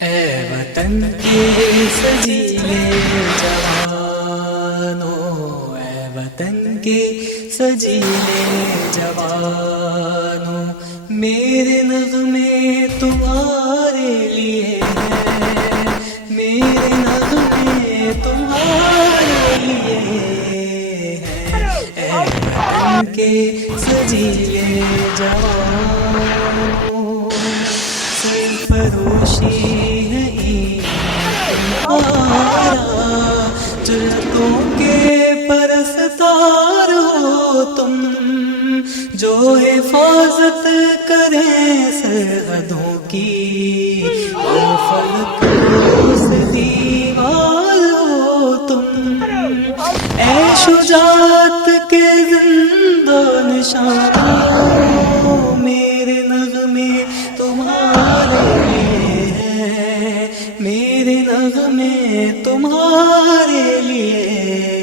اے وطن کے سجیلے جوانوں، اے وطن کے سجیلے جوانوں، میرے نغمے تمہارے لیے ہیں، میرے نغمے تمہارے لیے ہیں، اے وطن کے سجیلے جوانوں، سرفروشی ہے تمہارا، جنتوں کے پرستار ہو تم، جو حفاظت کریں سرحدوں کی، اور فلکوں سے دیوار ہو تم، اے شجاعت کے زندہ نشانوں، میرے نغمے تمہارے لیے ہیں، میرے نغمے تمہارے لیے